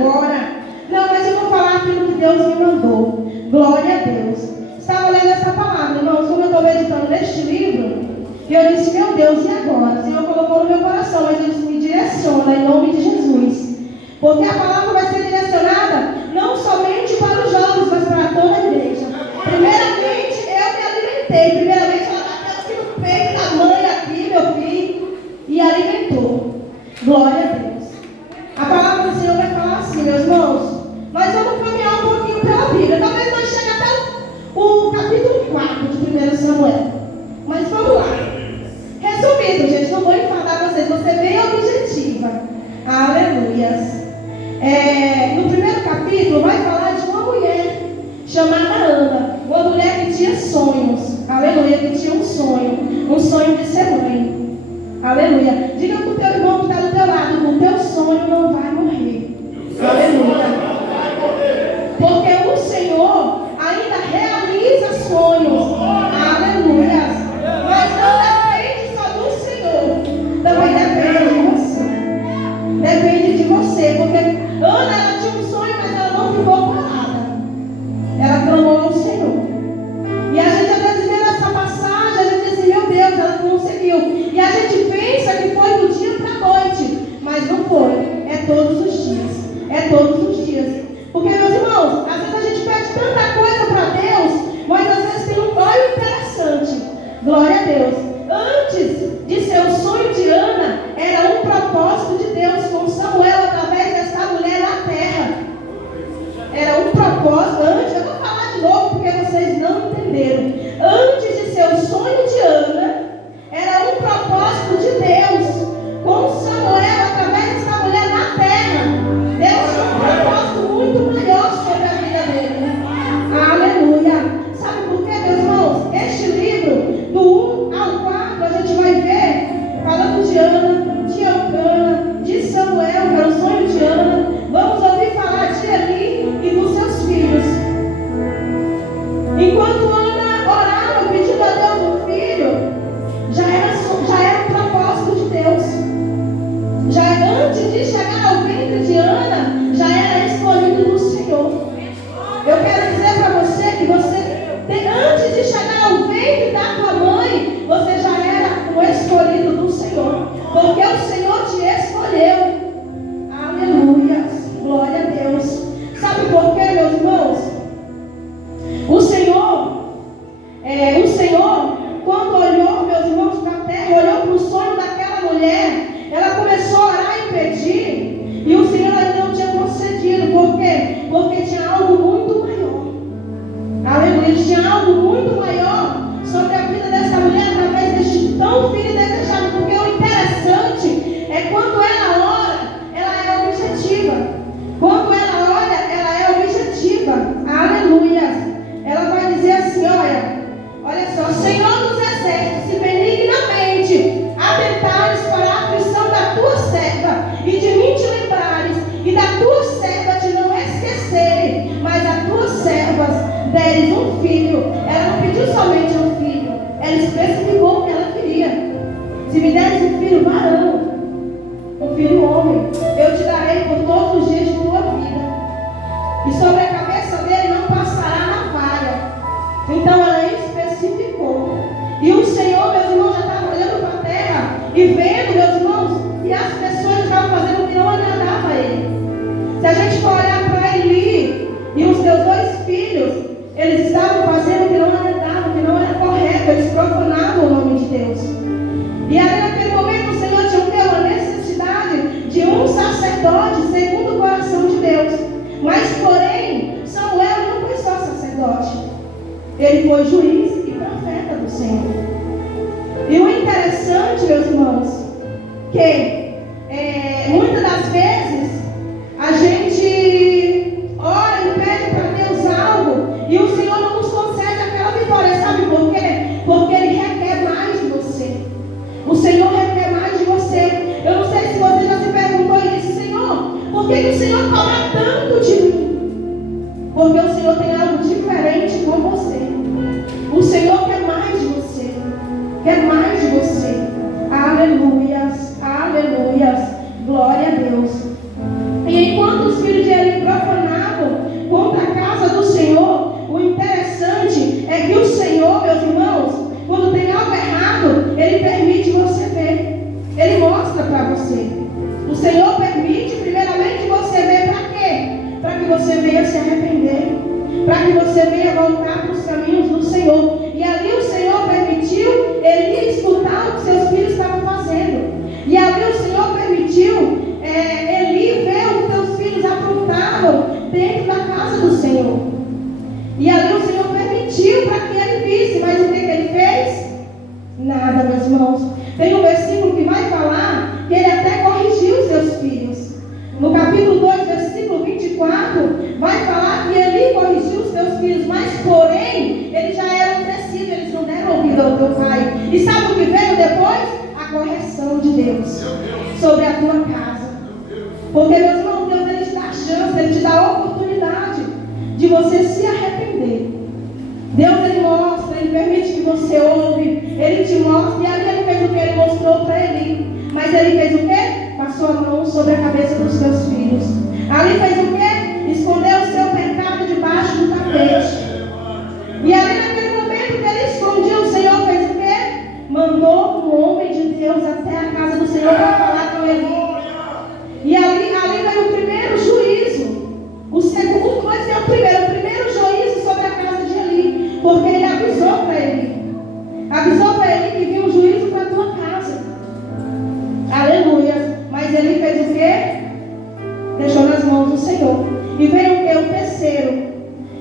agora. Não, mas eu vou falar aquilo que Deus me mandou. Glória a Deus. Estava lendo essa palavra, irmãos, como eu estou meditando neste livro, e eu disse, meu Deus, e agora? O Senhor colocou no meu coração, mas Ele me direciona em nome de Jesus. Porque a palavra vai ser direcionada não somente para os jovens, mas para toda a igreja. Primeiramente, eu me alimentei. Primeiramente, ela bateu aqui no peito da mãe, aqui, meu filho, e alimentou. Glória a Deus. A palavra do Senhor vai falar assim, meus irmãos. Nós vamos caminhar um pouquinho pela Bíblia. Talvez nós cheguemos até o capítulo 4 de 1 Samuel. Mas vamos lá. Resumido, gente, não vou enfadar vocês. Vou ser bem objetiva. Aleluias. No primeiro capítulo vai falar de uma mulher chamada Ana. Uma mulher que tinha sonhos. Aleluia, que tinha um sonho de ser mãe. Aleluia. Diga para o teu irmão que está do teu lado, o teu sonho não vai morrer. Aleluia. Porque o Senhor ainda realiza sonhos. Aleluia. Mas não depende só do Senhor. Também depende de você. Depende de você. Porque Ana, ela tinha um sonho, mas ela não ficou parada. Ela clamou ao Senhor. E a gente às vezes vê nessa passagem, a gente diz assim, meu Deus, ela conseguiu. E a gente pensa que foi do dia para a noite. Mas não foi. É todos os dias. É todos os dias. Porque, meus irmãos, às vezes a gente pede tanta coisa para Deus, mas às vezes tem um olho interessante. Glória a Deus. Antes de ser o sonho de Ana, era um propósito de Deus com Samuel através dessa mulher na terra. Era um propósito. Antes, eu vou falar de novo porque vocês não entenderam. Antes de ser o sonho de Ana, era um propósito de Deus com Samuel através dessa mulher na terra. Deus tinha um propósito muito maior sobre a vida dele. Aleluia. Sabe por quê, meus irmãos? Este livro, do 1 ao 4, a gente vai ver falando de Ana, de Elcana, de Samuel, que era o sonho de Ana. Vamos ouvir falar de Eli e dos seus filhos. Enquanto Ana orava pedindo a Deus um filho, já era um propósito de Deus. Já antes de chegar ao ventre de Ana, já era escolhido do Senhor. Eu quero dizer para você que antes de chegar ao ventre da tua mãe, você já era um escolhido do Senhor. Porque o Senhor te escolheu. Aleluia. Glória a Deus. Sabe por quê, meus irmãos? O Senhor, quando olhou, meus irmãos, para a terra, olhou para o sonho daquela mulher, ela começou a orar e pedir, e o Senhor ainda não tinha concedido. Por quê? Porque tinha algo muito maior. Aleluia. Tinha algo muito maior sobre a vida dessa mulher através deste tão filho desejado. Porque o interessante é quando ela ora, ela é objetiva. Quando ela ora, ela é objetiva. Aleluia. Ela vai dizer assim, olha só, Senhor dos exércitos, se benignamente atentares para a aflição da tua serva, e de mim te lembrares, e da tua serva te não esqueceres, mas a tuas servas deres um filho. Ela não pediu somente um filho, ela especificou o que ela queria. Se me deres um filho varão, um filho homem, eu te darei por todos os dias de tua vida, e sobre a cabeça dele não passará navalha. Então ela especificou. E o Senhor, meus irmãos, já estava olhando para a terra e vendo, meus irmãos, e as pessoas estavam fazendo o que não agradava a ele. Se a gente for olhar para Eli e os seus dois filhos, eles estavam fazendo o que não agradava, o que não era correto, eles profanavam o nome de Deus. E aí naquele momento o Senhor tinha uma necessidade de um sacerdote segundo o coração de Deus. Mas porém, Samuel não foi só sacerdote, ele foi juiz e profeta do Senhor. E o interessante, meus irmãos, que muitas das vezes a gente ora e pede para Deus algo e o Senhor não nos concede aquela vitória. Sabe por quê? Porque Ele requer mais de você. O Senhor requer mais de você. Eu não sei se você já se perguntou e disse, Senhor, por que o Senhor cobra tanto de mim? Porque o Senhor tem algo diferente com você. O Senhor quer mais de você. Quer mais de você. Aleluias, aleluias. Glória a Deus. E enquanto os filhos de venha se arrepender, para que você venha voltar para os caminhos do Senhor. E ali o Senhor permitiu Eli escutar o que seus filhos estavam fazendo. E ali o Senhor permitiu Eli ver o que seus filhos aprontavam dentro da casa do Senhor. E ali o Senhor permitiu para que ele visse. Mas o que ele fez? Nada, meus irmãos. Tem um versículo que vai falar que ele até corrigiu os seus filhos. No capítulo 2, versículo 24, vai falar que Eli corrigiu os seus filhos, mas porém, eles já eram crescidos, eles não deram ouvido ao teu pai. E sabe o que veio depois? A correção de Deus sobre a tua casa. Porque, meus irmãos, Deus ele te dá a chance, ele te dá a oportunidade de você se arrepender. Deus ele mostra, ele permite que você ouve, ele te mostra, e ali ele fez o que ele mostrou para Eli. Mas ele fez o quê? Passou a mão sobre a cabeça dos seus filhos. Ali fez o quê? Escondeu o seu pecado debaixo do tapete. E ali naquele momento que ele escondia, o Senhor fez o quê? Mandou um homem de Deus até a casa do Senhor para falar com Eli. E ali veio o primeiro juízo. O segundo vai ser o primeiro juízo sobre a casa de Eli. Porque ele avisou para Eli. Avisou para Eli que vinha um juízo para a tua casa. Aleluia. Mas ele fez o quê? Deixou nas mãos do Senhor. E veio o quê? O terceiro.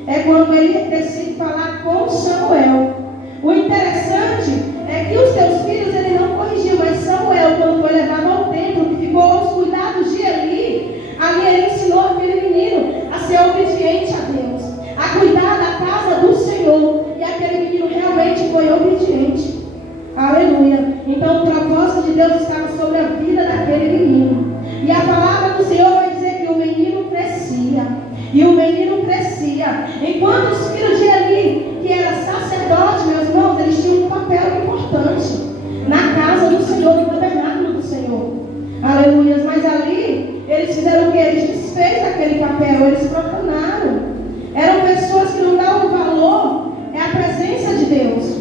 É quando ele decide falar com Samuel. O interessante é que os teus filhos ele não corrigiu. Mas Samuel, quando foi levado ao templo, que ficou aos cuidados de Eli, ali ele ensinou aquele menino a ser obediente a Deus, a cuidar da casa do Senhor. E aquele menino realmente foi obediente. Aleluia. Então o propósito de Deus estava sobre a vida daquele menino. E a palavra do Senhor vai dizer que o menino crescia. E o menino crescia. Enquanto os filhos de Eli, que era sacerdote, meus irmãos, eles tinham um papel importante na casa do Senhor, no tabernáculo do Senhor. Aleluia. Mas ali, eles fizeram o que? Eles desfez aquele papel, eles profanaram. Eram pessoas que não davam valor à presença de Deus.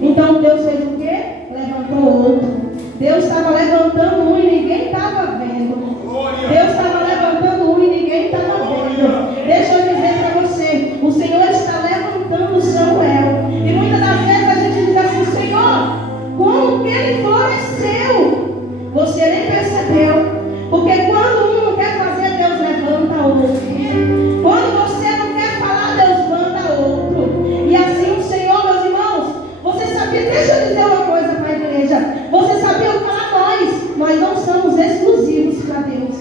Então Deus fez o quê? Levantou outro. Deus estava levantando um e ninguém estava vendo. Deus estava levantando um e ninguém estava vendo. Deixa eu dizer para você, o Senhor está levantando Samuel. E muitas das vezes a gente diz assim: Senhor, como que ele floresceu? Você nem percebeu. Porque quando um não quer fazer, Deus levanta outro. Quando você não quer falar, Deus manda outro. E assim o Senhor, meus irmãos, você sabia, deixa eu dizer uma coisa para a igreja. Você sabia falar nós não somos exclusivos para Deus.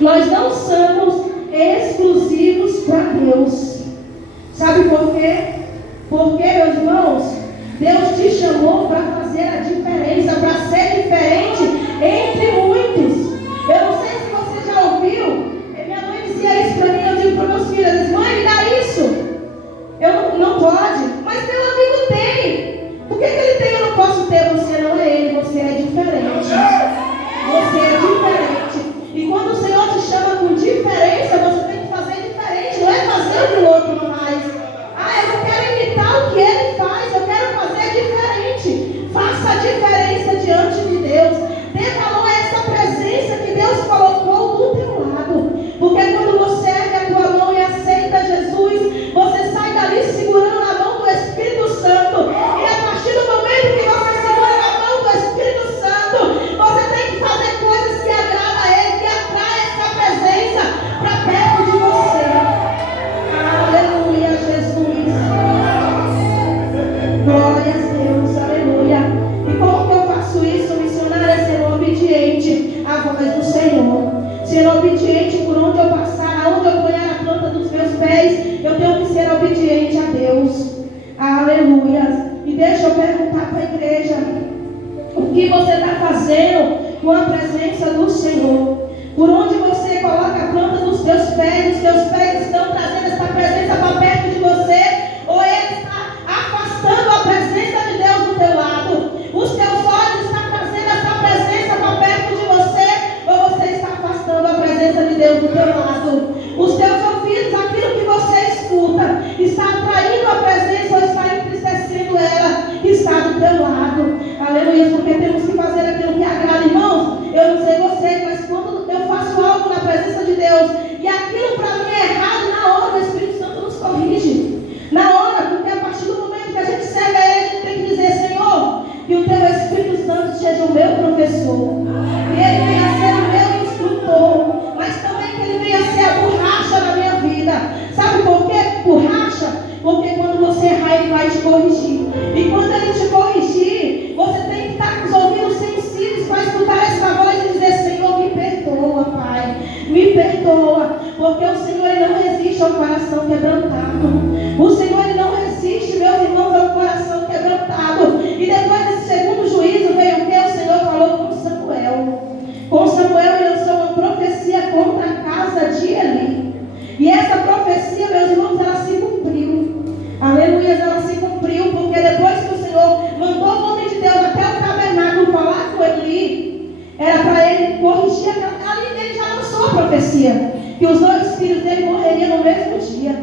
Nós não somos exclusivos para Deus. Sabe por quê? Porque, meus irmãos, Deus te chamou para fazer a diferença, para ser diferente entre muitos. Eu não sei se você já ouviu. Minha mãe dizia isso para mim, eu digo para meus filhos: mãe, me dá isso. Eu não pode, mas meu amigo tem. Por que ele tem? Eu não posso ter. Você não é ele, você é diferente. Você é diferente. E quando o Senhor te chama com diferença, você tem que fazer diferente. Não é fazer o que o outro faz. Eu não quero imitar o que ele faz. Eu quero fazer diferente. Faça a diferença diante de Deus. Dê valor a essa presença que Deus colocou do teu lado. Porque quando você ergue a tua mão e aceita Jesus, você sai dali segurando a mão do Espírito Santo. E a partir do momento que você segura a mão do Espírito Santo, você tem que fazer coisas que agradam a Ele, que atrai essa presença para perto de você. Aleluia, Jesus. Glória a Deus, aleluia. E como que eu faço isso, missionária? Sendo obediente à voz do Senhor. Sendo obediente por onde eu passar, aonde eu ponhar a planta dos meus pés, eu tenho que ser obediente a Deus. Aleluia. E deixa eu perguntar para a igreja: o que você está fazendo com a presença do Senhor? Por onde você coloca a planta dos teus pés? Os teus pés estão trazendo essa presença para perto de você? Ou ele está afastando a presença de Deus do teu lado? Os teus olhos estão trazendo essa presença para perto de você? Ou você está afastando a presença de Deus do teu lado? Os teus ouvidos, aquilo que você escuta, está atraindo a presença ou está entristecendo ela? Está do teu lado. Aleluia. Porque temos que fazer aquilo que agrada. Irmãos, eu não sei vocês, mas quando eu faço algo na presença de Deus e aquilo para mim é perdoa, porque o Senhor ele não resiste ao coração quebrantado. O Senhor ele não resiste, meus irmãos, ao coração quebrantado. E depois desse segundo juízo veio o que? O Senhor falou com Samuel. Com Samuel ele lançou uma profecia contra a casa de Eli. E essa profecia, meus irmãos, ela se cumpriu. Aleluia, ela se cumpriu, porque depois que o Senhor mandou o homem de Deus até o tabernáculo falar com Eli, era para ele corrigir aquela. Ali ele já lançou a profecia, que os 2 filhos dele morreriam no mesmo dia.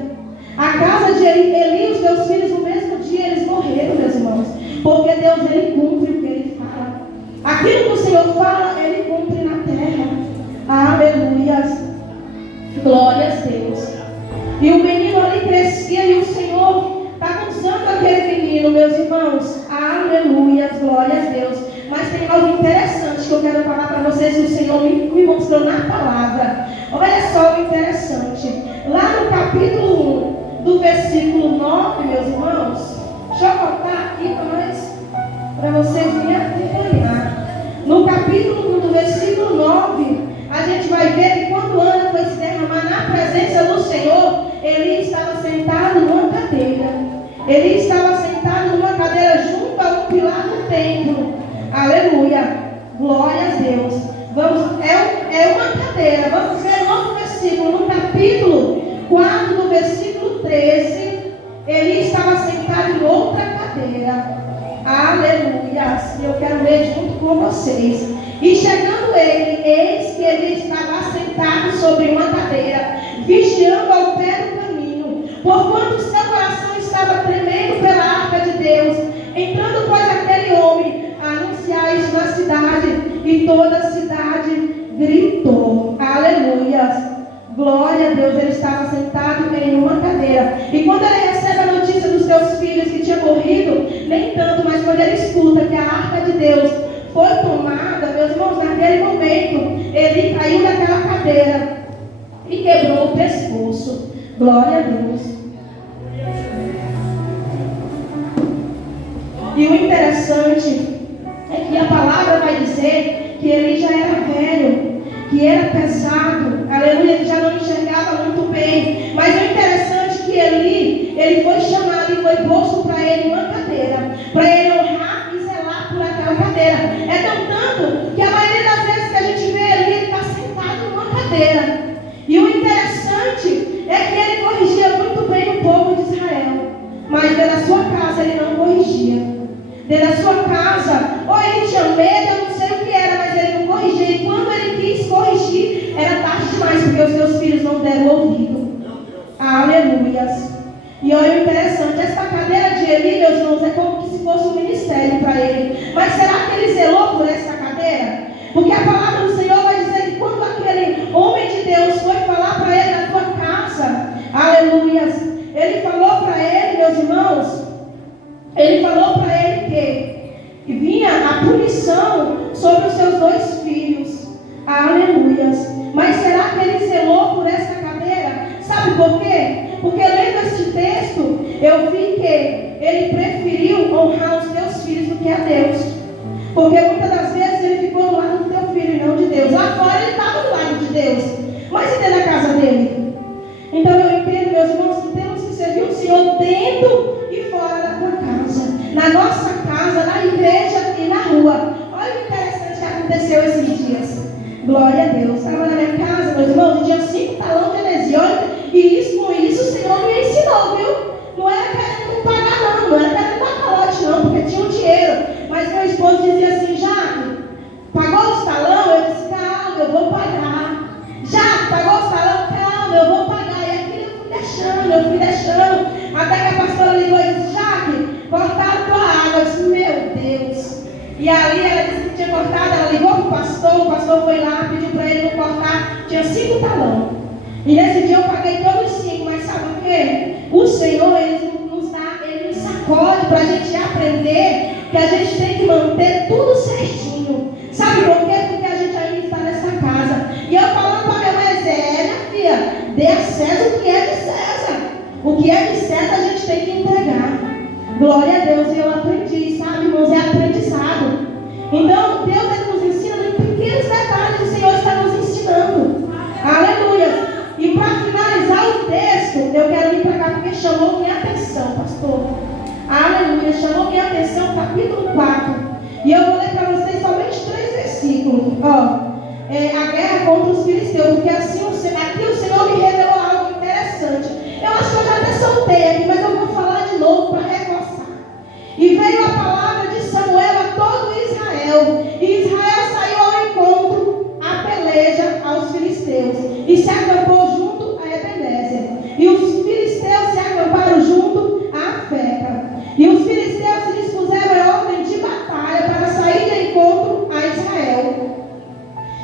A casa de Eli e os 2 filhos no mesmo dia eles morreram, meus irmãos, porque Deus ele cumpre o que ele fala. Aquilo que o Senhor fala, ele cumpre na terra. Aleluia. Glória a Deus. E o menino ali crescia e o Senhor estava usando aquele menino, meus irmãos. Aleluia, glória a Deus. Mas tem algo interessante que eu quero falar para vocês que o Senhor me mostrou na palavra. Olha só o interessante. Lá no capítulo 1, do versículo 9, meus irmãos. Deixa eu voltar aqui para vocês me acompanhar. No capítulo 1, do versículo 9, a gente vai ver que quando Ana foi se derramar na presença do Senhor, Eli estava sentado numa cadeira. Eli estava sentado numa cadeira junto a um pilar do templo. Aleluia. Glória a Deus. É uma cadeira. Vamos ver outro versículo. No capítulo 4, do versículo 13, Eli estava sentado em outra cadeira. Aleluia. Eu quero ler junto com vocês. E chegando ele, eis que ele estava assentado sobre uma cadeira, vigiando ao pé do caminho, porquanto seu coração estava tremendo pela arca de Deus. Entrando, pois, aquele homem a anunciar isso na cidade, e toda a cidade gritou. Aleluia. Glória a Deus. Ele estava sentado em uma cadeira. E quando ele recebe a notícia dos seus filhos que tinham morrido, nem tanto, mas quando ele escuta que a arca de Deus foi tomada, meus irmãos, naquele momento, ele caiu daquela cadeira e quebrou o pescoço. Glória a Deus. E o interessante é que a palavra vai dizer que ele já era velho, que era pesado, aleluia, ele já não enxergava muito bem. Mas o interessante é que ele foi chamado e foi posto para ele uma cadeira, para ele honrar e zelar por aquela cadeira. É tanto que a maioria das vezes que a gente vê ali, ele está sentado numa cadeira. E o interessante é que ele corrigia muito bem o povo de Israel, mas dentro da sua casa ele não corrigia. Dentro da sua casa, ou ele tinha medo, eu não sei o que era, mas ele não corrigia. E quando ele quis corrigir, era tarde demais, porque os seus filhos não deram ouvido. Aleluias. E olha o interessante, essa cadeira de Eli, meus irmãos, é como se fosse um ministério para ele. Mas será que ele zelou por essa cadeira? Porque a palavra do Senhor vai dizer que quando aquele homem de Deus foi falar para ele na tua casa, aleluias, ele falou para ele, meus irmãos, ele falou para ele que vinha a punição sobre os seus 2 filhos. Aleluias. Mas será que ele zelou por essa cadeira? Sabe por quê? Porque lendo este texto, eu vi que ele preferiu honrar os teus filhos do que a Deus. Porque muitas das vezes ele ficou do lado do teu filho e não de Deus. Agora ele estava do lado de Deus, mas e dentro da casa dele? Então eu entendo, meus irmãos, que temos que servir o Senhor dentro e fora da tua casa, na nossa casa, na igreja e na rua. Olha o interessante que aconteceu esses dias. Glória a Deus. Estava na minha casa, meus irmãos, e tinha 5 talões de energia. E com isso o Senhor me ensinou, viu? Não era querendo pagar não era querendo dar calote não, porque tinha um dinheiro. Mas meu esposo dizia assim: Jaque, pagou os talão? Eu disse: calma, eu vou pagar. Jaque, pagou os talão? Calma, eu vou pagar. E aquilo eu fui deixando, até que a pastora ligou e disse: Jaque, cortaram tua água. Eu disse: meu Deus. E ali ela disse que tinha cortado, ela ligou para o pastor foi lá, pediu para ele não cortar, tinha 5 talão. E nesse dia eu paguei todos os 5, mas sabe o quê? O Senhor, ele nos sacode para a gente aprender que a gente tem que manter tudo certinho. Sabe por quê? Porque a gente ainda está nessa casa. E eu falando para minha mãe, minha filha, dê a César o que é de César. O que é de César a gente tem que entregar. Glória a Deus. E eu aprendi, sabe, irmãos? É aprendizado. Então, Deus ele nos ensina em pequenos detalhes. O Senhor está nos ensinando. Aleluia. E eu vou ler para vocês somente 3 versículos. A guerra contra os filisteus, porque assim aqui o Senhor me revelou algo interessante. Eu acho que eu já até soltei aqui, mas eu vou falar de novo para reforçar. E veio a palavra de Samuel a todo Israel, e Israel saiu ao encontro, à peleja aos filisteus, e se acampou junto a Ebenezer. E os filisteus se acamparam junto a Afeca. E os filisteus se dispuseram em ordem de batalha para sair de encontro a Israel.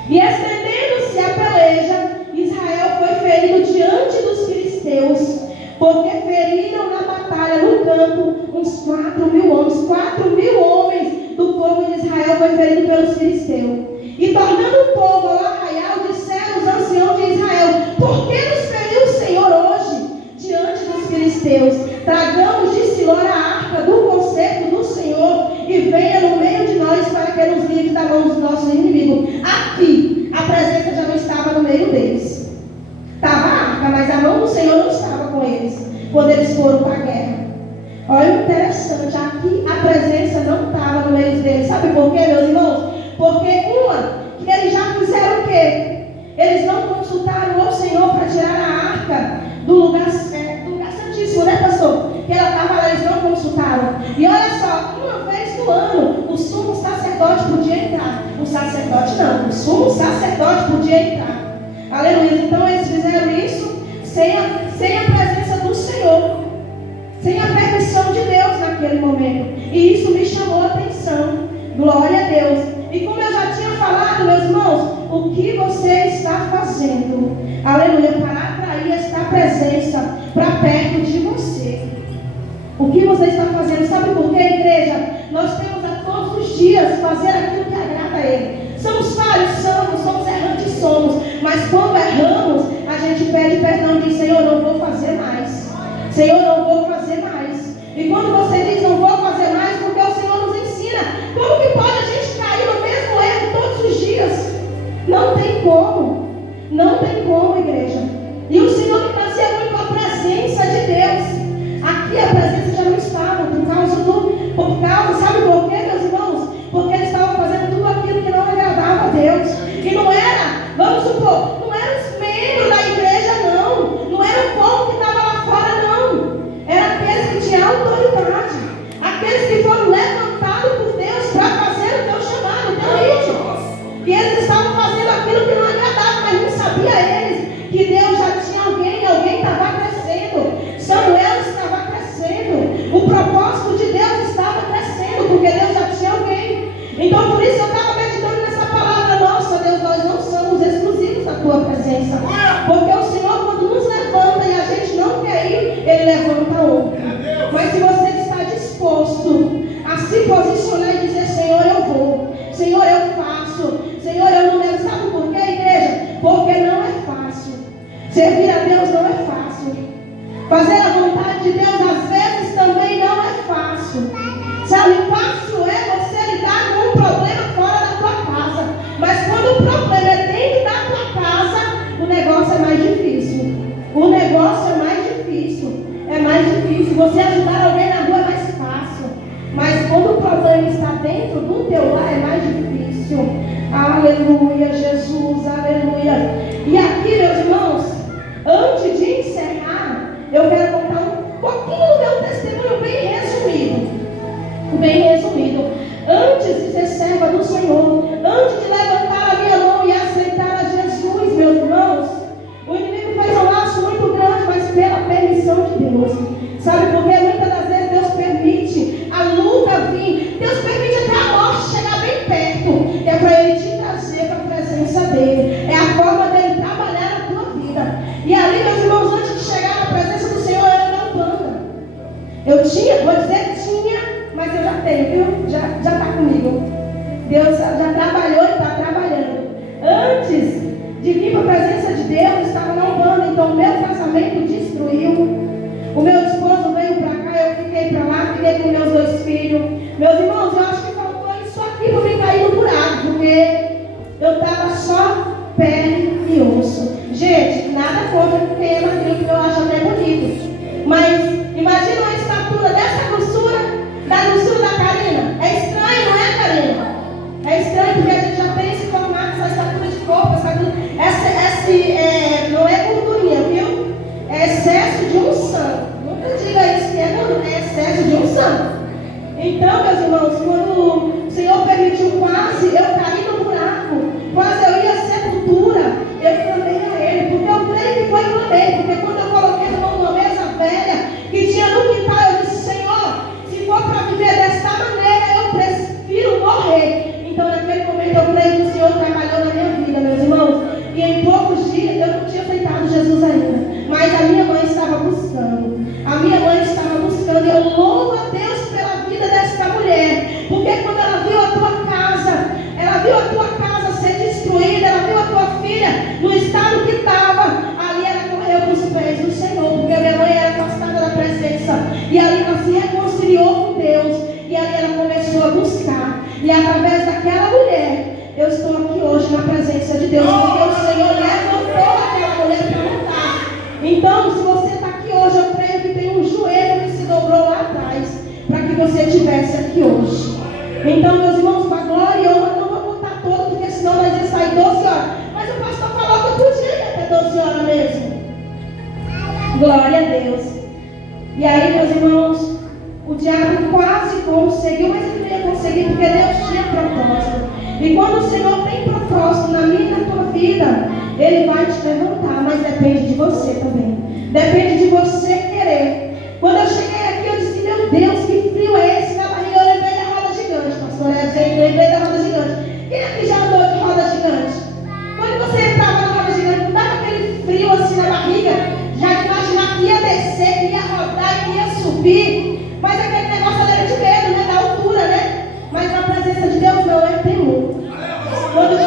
E estendendo-se a peleja, Israel foi ferido diante dos filisteus, porque feriram na batalha no campo uns 4.000 homens. 4.000 homens do povo de Israel foi ferido pelos filisteus. E tornando o povo ao arraial, disseram os anciãos de Israel: por que nos feriu o Senhor hoje diante dos filisteus? Tragamos de Siló a arca do concerto do Senhor, e venha no meio de nós para que nos livre da mão dos nossos inimigos. Aqui, a presença já não estava no meio deles. Estava a arca, mas a mão do Senhor não estava com eles, quando eles foram para a guerra. Olha o interessante, aqui a presença não estava no meio deles. Sabe por quê, meus irmãos? Porque que eles já fizeram o quê? Eles não consultaram ao Senhor para tirar a arca do lugar santíssimo, né, pastor? Que ela estava lá, eles não consultaram. E olha só, uma vez no ano, o sumo sacerdote podia entrar. O sacerdote não, o sumo sacerdote podia entrar. Aleluia. Então eles fizeram isso sem a presença do Senhor, sem a permissão de Deus naquele momento. E isso me chamou a atenção. Glória a Deus. E como eu já tinha falado, meus irmãos, o que você está fazendo, aleluia, para atrair esta presença para perto de você? O que você está fazendo? Sabe por quê, igreja? Nós temos a todos os dias fazer aquilo que agrada a Ele. Somos falhos, somos errantes, somos. Mas quando erramos, a gente pede perdão e diz: Senhor, não vou fazer mais. Senhor, não vou fazer mais. E quando você diz não vou fazer mais, porque o Senhor nos ensina, como que pode a gente cair no mesmo erro todos os dias? Não tem como. Não tem como, igreja. E o Senhor me trazia muito a presença de Deus. Aqui a presença já não estava, por causa, sabe por quê, meus irmãos? Porque eles estavam fazendo tudo aquilo que não agradava a Deus. E não era, vamos supor, não eram os membros da igreja, não. Não era o povo que estava lá fora, não. Era aqueles que tinham autoridade. Aqueles que foram levantados por Deus para fazer o teu chamado, o teu ritmo. E eles estavam fazendo aquilo que não agradava, mas não sabia eles que Deus já tinha alguém estava crescendo. Samuel estava crescendo. O propósito de Deus estava crescendo, porque Deus já tinha alguém. Então por isso eu estava meditando nessa palavra. Nossa, Deus, nós não somos exclusivos da tua presença. Porque o Senhor, quando nos levanta e a gente não quer ir, Ele levanta outro. Mas se você está disposto a se posicionar e dizer: Senhor, eu vou, Senhor, eu faço, Senhor, eu não devo. Sabe por quê, igreja? Porque não é fácil. Servir a Deus não é fácil. Fazer a vontade de Deus às vezes também não é fácil. Sabe, fácil é você lidar com um problema fora da tua casa. Mas quando o problema é dentro da tua casa, o negócio é mais difícil. O negócio é mais difícil. É mais difícil. Você ajudar alguém na rua é mais fácil. Mas quando o problema está dentro do teu lar, é mais difícil. Aleluia, Jesus, aleluia. E aqui, meus irmãos, antes de encerrar, eu quero contar um pouquinho do meu testemunho bem resumido. Bem resumido. Antes de ser serva do Senhor, antes de levantar a minha mão e aceitar a Jesus, meus irmãos, o inimigo fez um laço muito grande, mas pela permissão de Deus. Sabe por quê? Muitas das vezes Deus permite a luta vir. Deus permite até a morte chegar bem perto. É para Ele te trazer para a presença dEle. É a forma dEle trabalhar na tua vida. E ali, meus irmãos, antes de chegar na presença do Senhor, eu era da Umbanda. Eu tinha, vou dizer tinha, mas eu já tenho, viu? Já está comigo. Deus já trabalhou e está trabalhando. Antes de vir para a presença de Deus, eu estava na Umbanda. Então o meu casamento destruiu. O meu esposo veio para cá, eu fiquei para lá, fiquei com meus 2 filhos. Meus irmãos, eu acho que faltou isso aqui para me cair no buraco, porque eu estava só pele e osso. Gente, nada contra o tema, que eu acho até bonito. Mas imagina uma estatura dessa grossura, da grossura da Karina. É estranho, não é, Karina? na presença de Deus, porque o Senhor levantou aquela mulher para lutar. Então, se você está aqui hoje, eu creio que tem um joelho que se dobrou lá atrás, para que você estivesse aqui hoje. Então, meus irmãos, para glória e honra, não vou botar todo, porque senão nós ia sair 12 horas. Mas o pastor falou que eu podia ir até 12 horas mesmo. Glória a Deus. E aí, meus irmãos, o diabo quase conseguiu, mas ele não ia conseguir, porque Deus tinha propósito. E quando o Senhor tem propósito na minha e na tua vida, Ele vai te levantar, mas depende de você também. Depende de você querer. Quando eu cheguei aqui, eu disse, meu Deus, que frio é esse na barriga? Eu lembrei da roda gigante, pastor. Eu lembrei da roda gigante. Quem aqui já andou de roda gigante? Quando você entrava na roda gigante, não dava aquele frio assim na barriga? Já imaginava que ia descer, que ia rodar, que ia subir. Mas aquele negócio era de medo, né? Da altura, né? Mas na presença de Deus não é temor. Quando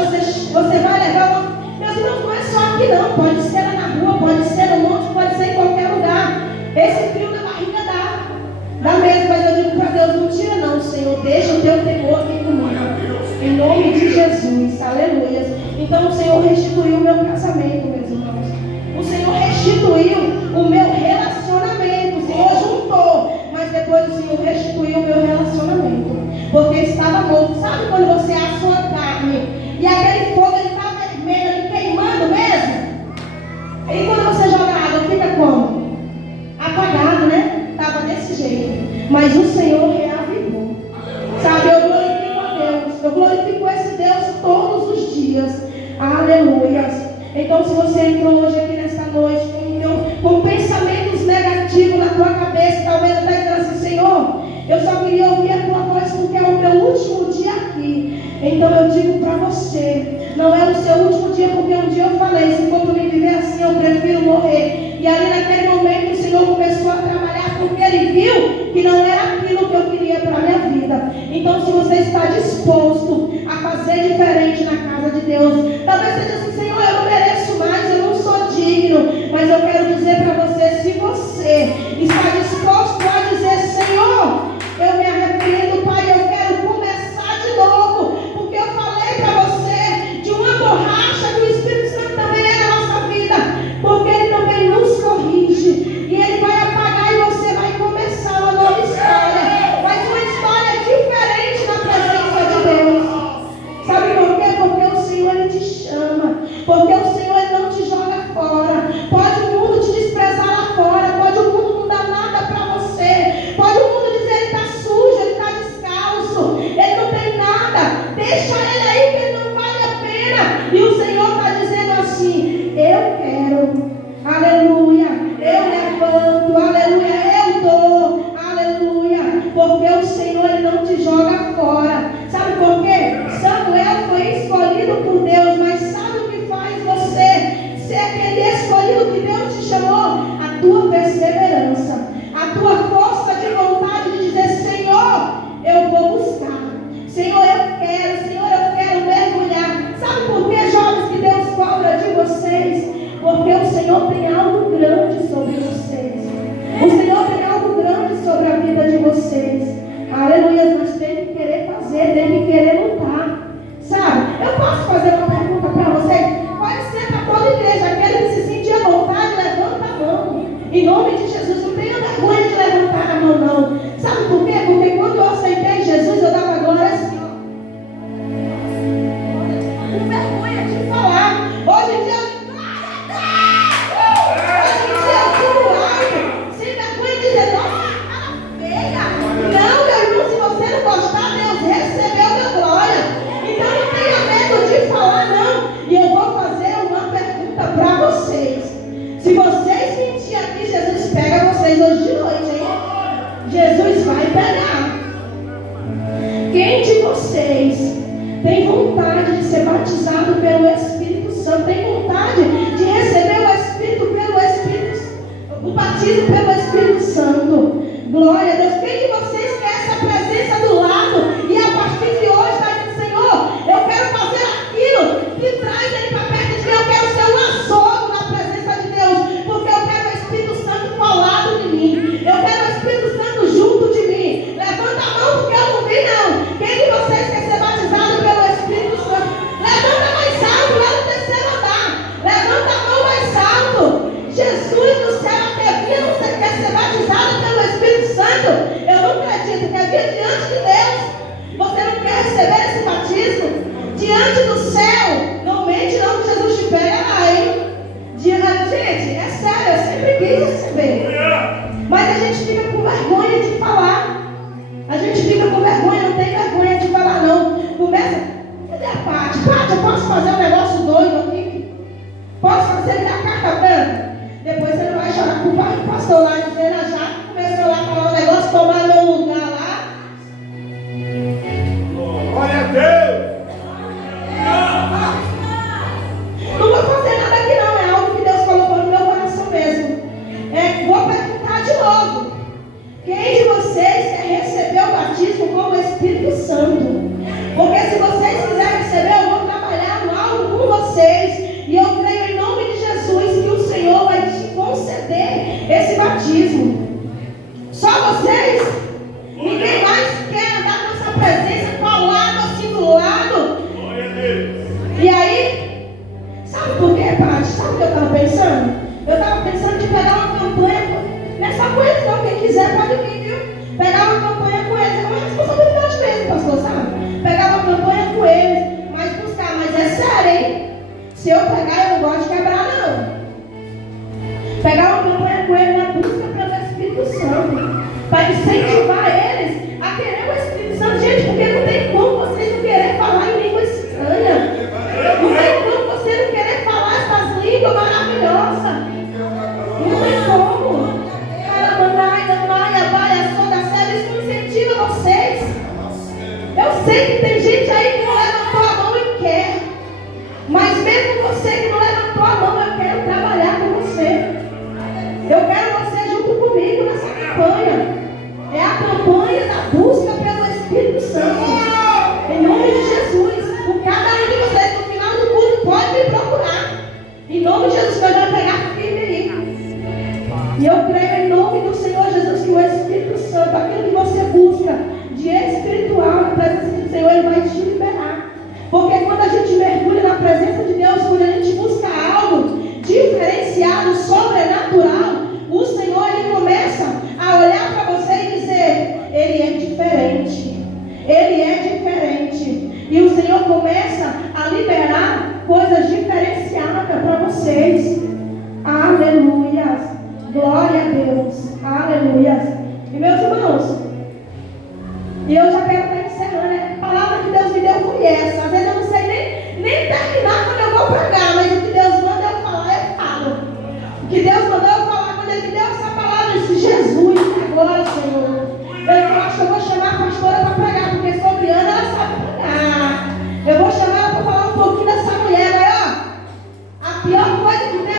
você vai levar, meus irmãos, não é só aqui não. Pode ser lá na rua, pode ser no monte, pode ser em qualquer lugar. Esse frio na barriga dá mesmo, mas eu digo para Deus, não tira não, Senhor. Deixa o teu temor aqui comigo. Em nome de Jesus, aleluia. Então o Senhor restituiu o meu casamento, meus irmãos. O Senhor restituiu o meu relacionamento. O Senhor juntou, mas depois o Senhor restituiu o meu relacionamento, porque estava morto. Sabe quando você assa a carne e aquele fogo ele está vermelho, ele queimando mesmo? E quando você joga água, fica como? Apagado, né? Estava desse jeito. Mas o Senhor reavivou. Sabe, eu glorifico a Deus. Eu glorifico esse Deus todos os dias. Aleluia. Então, se você entrou hoje aqui nesta noite com pensamentos negativos na tua cabeça, talvez você está dizendo assim, Senhor, eu só queria ouvir a tua voz porque é o meu último dia aqui. Então eu digo para você, não é o seu último dia, porque um dia eu falei, se for para me viver assim, eu prefiro morrer. E ali naquele momento o Senhor começou a trabalhar, porque Ele viu que não era aquilo que eu queria para a minha vida. Então, se você está disposto a fazer diferente na casa de Deus, talvez você diga assim, Senhor, eu não mereço mais, eu não sou digno. Mas eu quero dizer para você, se você está disposto a dizer, Senhor, eu me arrependo, Pai, eu quero começar de novo, porque eu falei para você de uma borracha que o Espírito Santo também é na nossa vida, porque Ele também nos corrige, e Ele vai apagar e você vai começar uma nova história, mas uma história diferente na presença de Deus. Sabe por quê? Porque o Senhor Ele te chama, porque o Senhor Ele não te joga fora. Pode o mundo te desprezar lá fora, pode o mundo não dar nada para você, pode o mundo dizer ele está sujo, ele está descalço, ele não tem nada, deixa ele aí que ele não vale a pena. E o Senhor está dizendo assim, eu quero, aleluia, eu levanto, aleluia, eu dou, aleluia, porque o Senhor Ele não te joga fora. Sabe por quê? Samuel foi escolhido por Deus, mas sabe o que faz você ser aquele escolhido que Deus te chamou? A tua perseverança, a tua força de vontade de dizer, Senhor, eu vou buscar, Senhor, eu quero mergulhar. Sabe por que, jovens, que Deus cobra de vocês? Porque o Senhor tem algo grande sobre vocês. O Senhor tem algo grande sobre a vida de vocês. Aleluia, mas tem que querer fazer, tem que querer lutar. Sabe, eu posso fazer uma pergunta para vocês? Pode ser para toda igreja, aquele que se sentir à vontade, levanta a mão. Em nome de Jesus, não tenha vergonha de levantar a mão, não. Sabe por quê? Porque quando eu aceitei Jesus, eu dava glória assim, ó. Com vergonha de falar. Hoje em dia eu digo, glória a Deus! Hoje em dia eu digo alto, sem vergonha de dizer, nossa, cara feia. Não, meu irmão, se você não gostar, Deus recebeu minha glória. Então não tenha medo de falar, não. E eu vou fazer uma pergunta para vocês. Se vocês mentirem aqui, Jesus pega vocês hoje de noite, hein? Jesus vai pegar. Quem de vocês tem vontade de ser batizado pelo Espírito Santo? Tem vontade de receber o Espírito pelo Espírito, o batismo pelo Espírito Santo? Glória a Deus. Quem de vocês quer essa presença do lado e a partir de hoje está dizendo, Senhor, eu quero fazer aquilo que traz Ele para perto de mim. Eu quero ser um açougue na presença de Deus, porque eu quero o Espírito Santo colado de mim, eu quero o Espírito Santo junto de mim. Levanta a mão, porque eu não vi, não. Quem de vocês quer ser batizado pelo Espírito Santo? Levanta mais Gente, é sério, eu sempre quis receber. Mas a gente fica com vergonha de falar. A gente fica com vergonha, não tem vergonha de falar não. Começa, cadê a Paty? Paty, eu posso fazer um negócio doido aqui? Posso fazer da carta branca? Depois você não vai chorar com o pastor lá dizendo, já começou lá a falar um negócio, tomar meu lugar lá. Glória a Deus! Não vou fazer nada aqui não, é algo que Deus colocou no meu coração mesmo. Vou perguntar de novo. Quem de vocês quer receber o batismo com o Espírito Santo? Porque se vocês quiserem receber, eu vou trabalhar algo com vocês. E eu creio em nome de Jesus que o Senhor vai te conceder esse batismo. Só vocês? Ninguém mais quer andar com essa presença colado assim do lado. Glória a Deus! E aí, sabe por quê, Paty? Sabe o que eu estava pensando? Eu estava pensando de pegar uma campanha, não é só com eles não, quem quiser pode vir, viu? Pegar uma campanha com eles, é uma responsabilidade mesmo, pastor, sabe? Pegar uma campanha com eles, mas buscar, mas é sério, hein? Se eu pegar, eu não gosto de quebrar, não. Pegar uma campanha com eles na busca pelo Espírito Santo, para incentivar eles a querer o Espírito Santo, gente, porque não tem como vocês não querer falar em língua estranha. Não tem como você não querer falar essas línguas maravilhosas. Não tem como. Isso não incentiva vocês. Eu sei que tem gente aí que não levantou a mão e quer. Mas mesmo você que não levantou a mão, eu quero trabalhar com você. Eu quero você junto comigo nessa campanha. É a campanha da busca pelo Espírito Santo. Em nome de Jesus. Por cada um de vocês, no final do culto, pode me procurar. Em nome de Jesus, que eu já vou pegar firme aí. E eu creio em nome do Senhor Jesus que o Espírito Santo, aquilo que você busca de espiritual na presença do Senhor, Ele vai te liberar. Porque quando a gente mergulha na presença de Deus, quando a gente busca algo diferenciado, sobrenatural, o Senhor, Ele começa a olhar para você e dizer, Ele é diferente. Ele é diferente. E o Senhor começa a liberar coisas diferenciadas para vocês. Aleluia. Glória a Deus. Aleluia. E meus irmãos, e eu já quero estar encerrando, né? A palavra que Deus me deu foi essa. Às vezes eu não sei nem terminar quando eu vou pregar, mas o que Deus manda eu falar, eu falo. O que Deus mandou